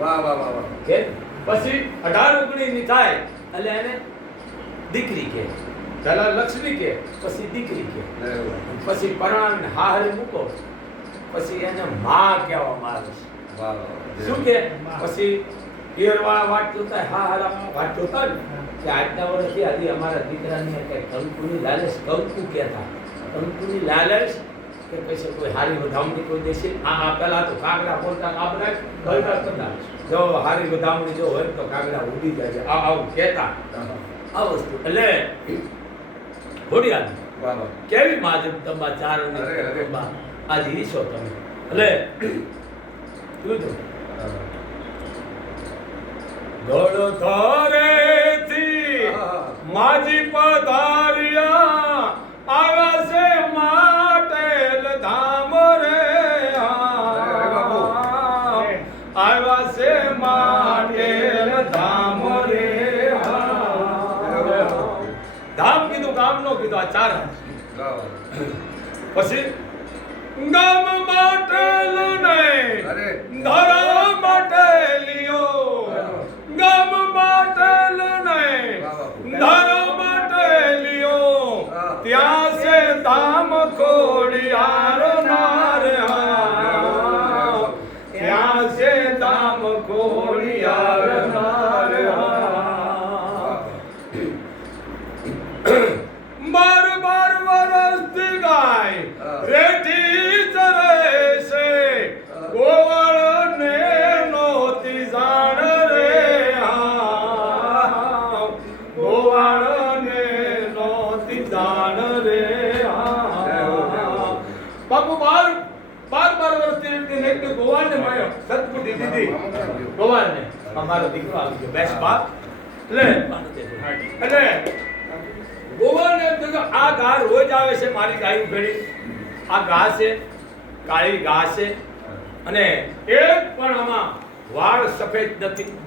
વાહ વાહ વાહ વાહ. કે પછી અઢાર ઓગણીસની થાય એટલે એને દીકરી કે. પહેલા લક્ષ્મી કે પછી દીકરી કે. પછી પરણાવીને હાહરે મૂકો પછી એને માં કહેવામાં આવે છે. વાહ વાહ. શું કે? પછી પિયરવાળા વાટ જોતા હોય, હા હારા વાટ જોતા ને કે આજના વર્ષથી આજે અમારા દીકરાની કે કંકુની લાલચ કંકુ કહેતા. કંકુની લાલચ કે પછી કોઈ હારી વધામણી કોઈ દેશે? આ આ પેલા તો કાગડા બોલતા આપણે ગલતા કરતા જો હારી વધામણી જો હોય તો કાગડા ઉડી જાય છે. આ આવું કહેતા. આ વસ્તુ. એટલે ઘોડિયા કેવી માધ્યમ તમા ચાર. આજે ઈશો તમે. એટલે જોયું તો હા. ગોળ ધરેથી માજી પધાર્યા પછી ગામ માટે નહીં અરે. દીધી. ગોવાળ ને અમારો દીકરો આવી ગયો. બેસ્ટ બાપ. લે. એટલે ગોવાળને એમ આ ગા રોજ આવે છે, મારી ગાયું ઘડી આ ઘા છે, કાળી ઘા છે. અને એક પણ આમાં વાળ સફેદ નથી.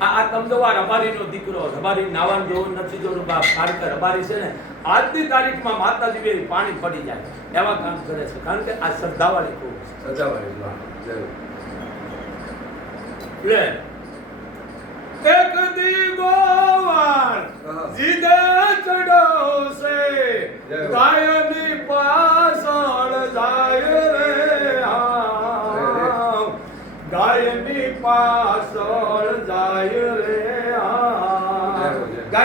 આ આ તમદવા રબારીનો દીકરો, રબારી નાવાન જેવો નથી જોવું બાપ કારણ રબારી છે ને. આજની તારીખમાં માતાજી બે પાણી પડી જાય. એવા કામ કરે છે. કારણ કે આ શ્રદ્ધાવાળી ખૂબ શ્રદ્ધાવાળી. લે એક દી ગોવાળ હા. જીદે ચડોસે હો. ગાયની પાસળ જાય રે હાવ. ગાયની પાસળ જાય રે હાવ. જય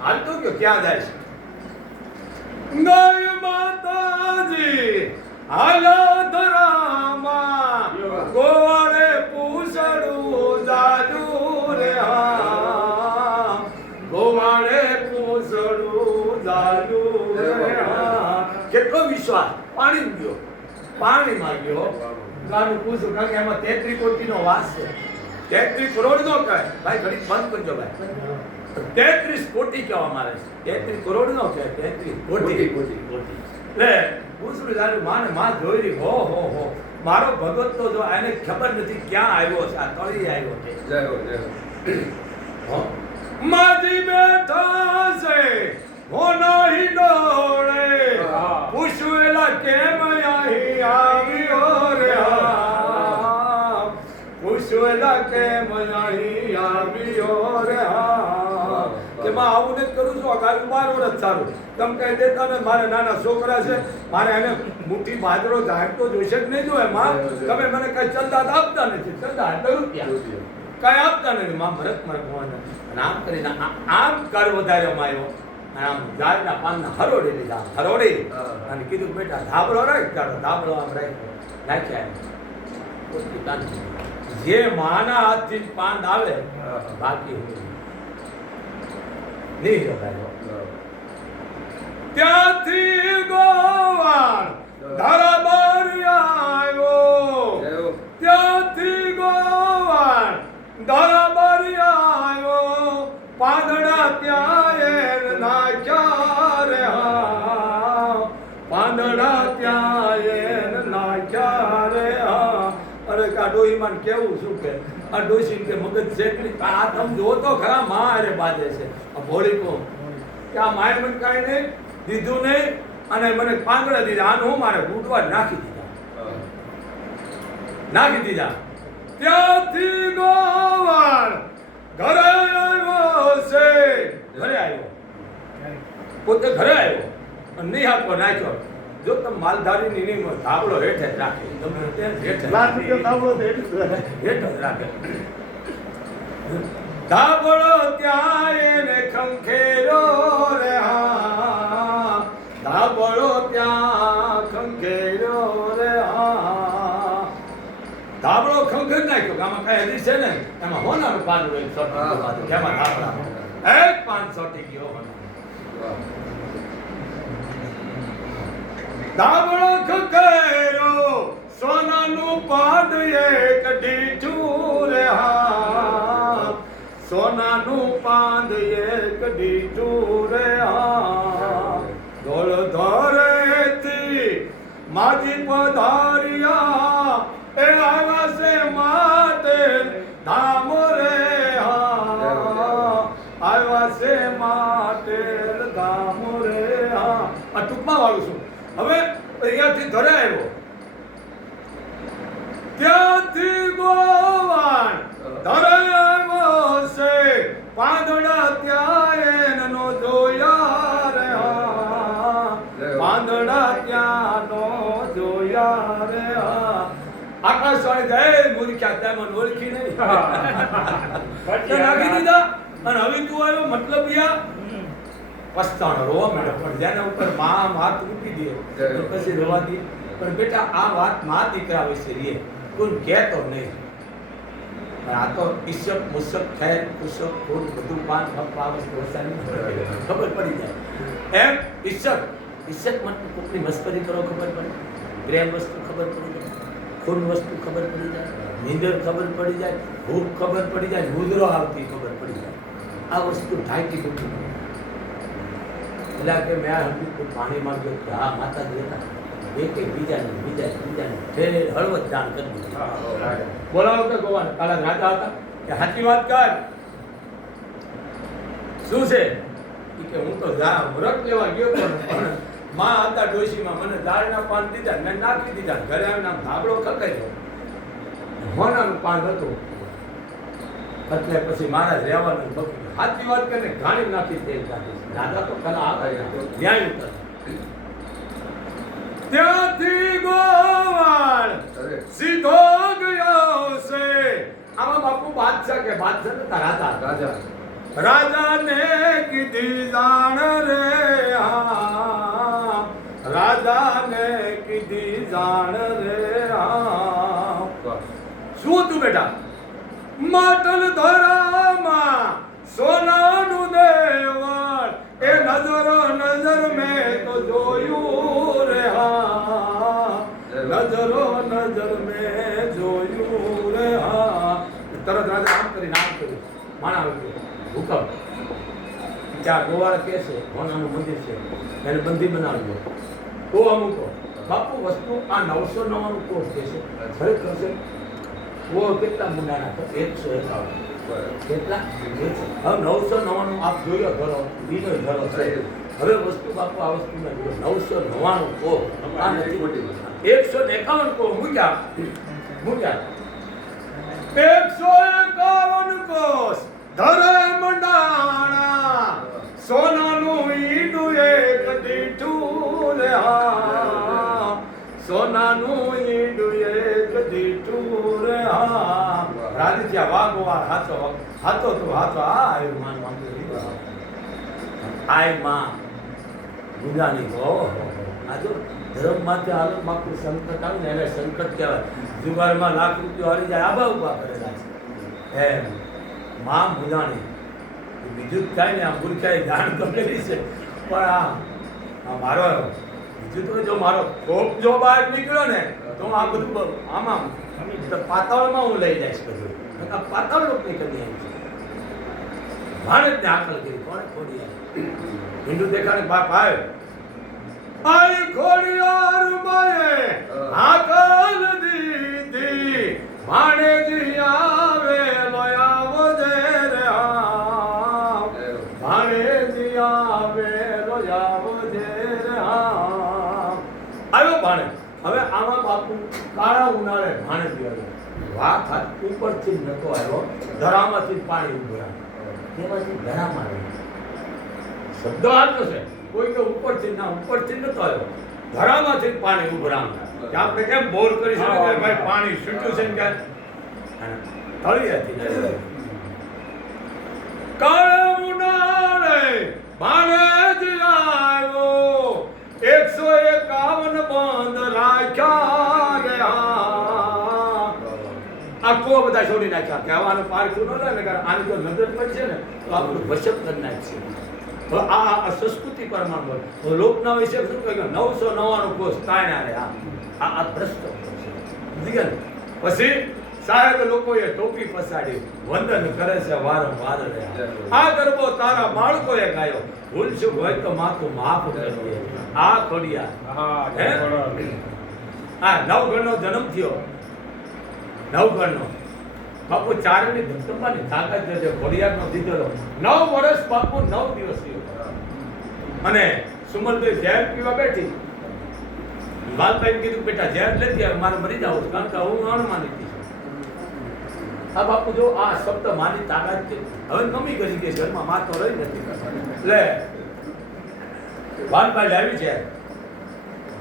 હાલ તો કયો ક્યાં જાય છે ગાય માતાજી હાલા વિશ્વાસ. પાણી ગયો. પાણીમાં ગયો. ગાડું પૂછું કારણ કે એમાં તેત્રી કોટીનો વાસ છે. તેત્રી કરોડ નો કહે ભાઈ ઘડી બંધ કરજો ભાઈ. તેત્રીસ કોટી કહેવા મારે છે. તેત્રીસ કરોડ નો કહે તેત્રીસ કોટી. કોટી, કોટી લે પૂછું જારું માને માં જોઈ રહી. હો હો હો. મારો ભગત તો જો એને ખબર નથી ક્યાં આવ્યો છે આ તળી આવ્યો છે. જય હો, જય હો. માજી બેઠા છે. હો નહીં ડોળે. પૂછવેલા કેમ અહીં આવ્યો રે? પૂછવેલા કેમ અહીં આવ્યો રે? હા. કે માં આવું નથી કરું છું આ ગાયું બાર વર્ષ સારું. તમે કહી દેતા ને મારે નાના છોકરા છે મારે એને મુઠ્ઠી બાજરો ઝાડતો જોઈશે કે નહીં જોવે માં તમે મને કઈ ચંદા આપતા નથી. ચંદા રૂપિયા. કઈ આપતા નથી? માં મરક મરક આમ કરીને આમ કર વધારે આવ્યો અને આમ ઝાડના પાનના હરોડી લીધા હરોડી અને કીધું બેટા ધાબળો રાખ. તારો ધાબળો આમ રાખ્યો. નાખ્યા કાઢી. જે માના હાથથી પાન આવે બાકી નહીં રખાયો ત્યાંથી ગોવાળ ધરાબર પાંદડા ત્યાં એર નાખ્યા રે હા પાંદડા ત્યાં એર નાખ્યા રે હા અરે કા ડોહીમાં કેવું શું કે? આ ડોસી કે મગજ નહીં? આ તમે જો તો ખરા માં અરે બાજે છે. આ ભોળી કો કે આ માય મને કાંઈ નહીં દીધું નહીં અને મને પાંદડા દીધા. આનું હું મારે ગૂટવા નાખી દીધા. નાખી દીધા. ત્યાંથી ઘરે આવ્યો છે. ઘરે આવ્યો. પોતે ઘરે આવ્યો અને નહીં આપો નાખ્યો. જો તમે માલધારી ની નહીં ધાબળો હેઠ રાખે તમે હેઠ જ રાખે. ધાબળો ત્યાં એને ખંખેરો રે હા ધાબળો કે કઈ હજી છે ને એમાં હોનારું પાન હોય સોટી જેમાં ધાબળા એક પાન ગયો હોનાનું. ધાબળો કર્યો સોનાનું પાદ એક રે હા સોનાનું પાન એક ડીઠું રે હા ધોળ ધોરેથી માજી પધારિયા. પાંદડા ત્યાંનો જોયા રે? હા આકાશવાણી જય મૂર્ખ્યા તે મને ઓળખી નહીં. નાખી દીધા. અને હવે તું આવ્યો મતલબ યા? પસ્તાણો રોવા માંડ્યો. પણ જેના ઉપરમાં હાથ મૂકી દે તો પછી રોવા દે. પણ બેટા આ વાતમાં દીકરા વિશે રે. કોઈ કહેતો નહીં. પણ આ તો ઈશક મુસક ખેર કુશક ખોટ બધું પાન ફપ આવે વસ્તુ ખબર પડી જાય. એમ ઈશક ઈશક મત કોકની મસ્કરી કરો ખબર પડે પ્રેમ વસ્તુ ખબર પડી જાય ખૂન વસ્તુ ખબર પડી જાય નીંદર ખબર પડી જાય ભૂખ ખબર પડી જાય મુદ્રો આવતી ખબર પડી જાય આ વસ્તુ ઢાંકી દીધું એટલે કે મેં આ હજી કોઈ પાણી માંગ્યો કે હા માતાજી હતા એક એક બીજાને બીજાને બીજાને ઠેર હળવદ દાન કરી દીધું બોલાવો કે ગોવાન કાલા રાજા હતા કે સાચી વાત કર શું છે ઈ કે હું તો જા વ્રત લેવા ગયો તો પણ માં હતા ડોશીમાં મને દાળના પાન દીધા મેં નાખી દીધા ઘરે આવીને આમ ધાબળો ખકાઈ હોનાનું પાન હતું. એટલે પછી મારા રહેવાનું બકી સાચી વાત કરીને ઘાણી નાખી નાખી દાદા તો કલા આવે ઉતર. ત્યાંથી ગોવાળ સીધો ગયો છે. આમાં બાપુ બાદશાહ કે બાદશાહ નતા રાજા. રાજા. રાજાને કીધી જાણ રે હા. રાજાને કીધી જાણ રે. શું તું બેટા માટલ ધરામાં સોનાનું દેવળ, એ નજર નજર મેં તો જોયું રે હા. નજરો નજર મેં જોયું રે હા. તરત રાજા આમ કરી નામ કર્યું. માણા હુકમ. ત્યાં ગોવાળ કે છે? હોનાનું મંદિર છે. એને બંદી બનાવ્યો. તો અમુકો બાપુ વસ્તુ આ નવસો નવ્વાણું કોર્સ કે છે ખરેખર છે? ઓ કેટલા મુંડાના? તો એકસો એકાવન. કેટલા? હવે નવસો નવ્વાણું આપ જોયો ઘરો બીજો ઘરો છે. હવે વસ્તુ બાપુ આ વસ્તુ નવસો નવ્વાણું કો આ નથી એકસો એકાવન કો મૂક્યા. મૂક્યા. એકસો એકાવન કોષ ધરે મંડાણા. સોનાનું ઈંડું એક દીઠું રે હા સોનાનું ઈંડું એક દીઠું રે હા રાધિત્યા વાગો વાર હાથો હાથો તો હાથો આ આવ્યું માન વાંધો આયમાં ગુજાની હો આ જો ધર્મ માથે માં કોઈ સંકટ આવે ને એને સંકટ કહેવાય જુગારમાં લાખ રૂપિયા હારી જાય આબા ઊભા કરેલા છે એમ માં મુજાણી બીજું જ થાય ને આ મૂર્ખાઈ જાણ તો કરી છે પણ આ મારો બીજું તો જો મારો કોપ જો બહાર નીકળ્યો ને, તો આ બધું આમ આમ. પાતાળમાં હું લઈ જઈશ બધું. પાતાળ લોકની કરી આવી છે. ભારતને આકલ કરી, કોણ ખોડી હિન્દુ દેખાડે બાપ આવ્યો આઈ ખોડિયાર માએ હાકલ દીધી ભાણેજી આવે લોયાવો કાળા ઉનાળે ભાણે આવ્યો વાત હાથ ઉપરથી નતો આવ્યો ધરામાંથી પાણી ઉભરા તેમાંથી ધરામાં આવ્યો શબ્દ આવ્યો છે. કોઈ તો ઉપરથી ના ઉપરથી નતો આવ્યો. ધરામાંથી પાણી ઉભરાણું કે આપણે કેમ બોર કરી શકે કે ભાઈ પાણી છૂટ્યું છે ને કે? તળી હતી કાળા ઉનાળે ભાણે જ આવ્યો. એકસો એકાવન બંધ રાખ્યા. બધા છોડી નાખ્યા. પારખું ન લે ને આની જો નજર પડશે ને તો આપણું ભસક કરી નાખશે. તો આ સંસ્કૃતિ પરમાણુ હોય. લોકના વિશે શું કહે નવસો નવ્વાણું કોષ તાણ્યા રે આ આ ભ્રષ્ટ સમજી ગયા પછી સાહેબ લોકોએ ટોપી પસાડી વંદન કરે છે વારંવાર આ ગરબો તારા બાળકોએ ગાયો. ભૂલ ચૂક હોય તો માથું માફ કરીએ. આ ખોડિયા હા આ નવગણનો જન્મ થયો. નવગણનો. બાપુ ચારની ધબધબાની તાકાત જે છે ખોડિયારનો દીધેલો નવ વર્ષ બાપુ નવ દિવસ થયો. અને સુમનભાઈ ઝેર પીવા બેઠી. વાલભાઈ કીધું, બેટા, ઝેર લેતી આવે મારે મરી જાવ કારણ કે હું અણમાની હતી. આ બાપુ જો આ શબ્દ માની તાકાત છે. હવે કમી કરી કે ઘરમાં માં તો રહી નથી. લે વાલભાઈ લાવી છે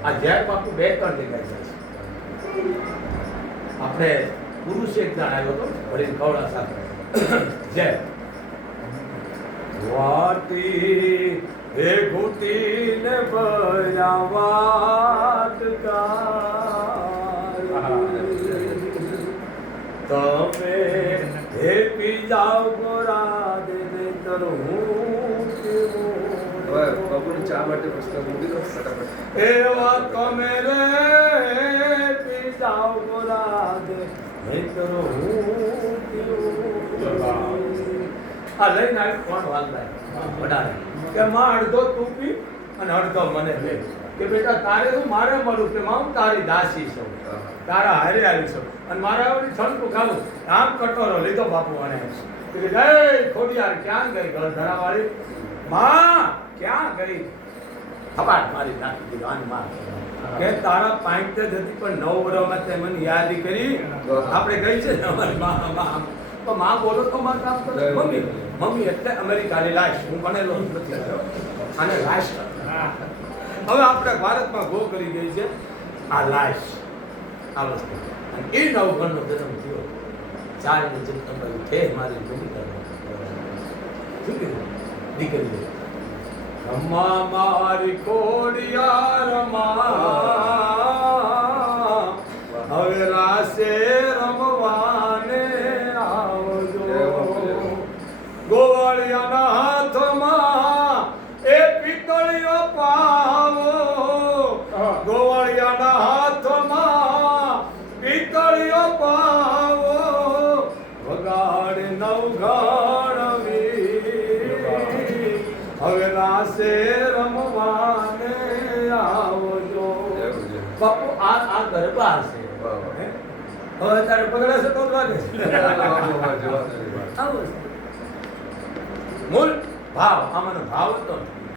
આ ઝેર બાપુ બે ત્રણ જગ્યાએ જાય છે. આપણે પુરુષ એક જણ આવ્યો હતો વળી ખવડા સાથે. જય. વાતી હે ઘૂટી ને ભયા વાત તમે હે પી જાઓ ગોરા દે દે તર હું. હવે બબુની ચા માટે પ્રશ્ન મૂકી દો ફટાફટ. એવા તમે રે પી આ લઈને આવી કોણ વાલભાઈ વડાને કે માં અડધો તું અને અડધો મને લે કે બેટા, તારે હું મારે મળું કે માં હું તારી દાસી છું. તારા હારે આવી છું. અને મારા આવડી છંટું ખાવું. આમ કટોરો લીધો બાપુ અને કે જય ખોડિયાર ક્યાં ગઈ? ઘર ધરાવાળી? માં ક્યાં ગઈ? થપાટ મારી નાખી દીધો, આની માં કે તારા પાંચ તે હતી પણ નવ વર્ષમાં તે મને યાદી કરી. આપણે ગઈ છે ને અમારી માં માં તો માં બોલો તો માં કામ કરે. મમ્મી મમ્મી એટલે અમેરિકાની લાશ હું ભણેલો નથી અને લાશ હવે આપણે ભારતમાં ગો કરી ગઈ છે. આ લાશ આ વસ્તુ. અને એ નવગણનો જન્મ થયો. ચાર ને જન્મ થયું મારી ભૂમિકા શું દીકરી રમા મારી કોડિયા રમા. આ ગરબા છે? હવે તારે પગડાશે તો વાગે છે. મૂળ ભાવ આમાંનો ભાવ તો ને.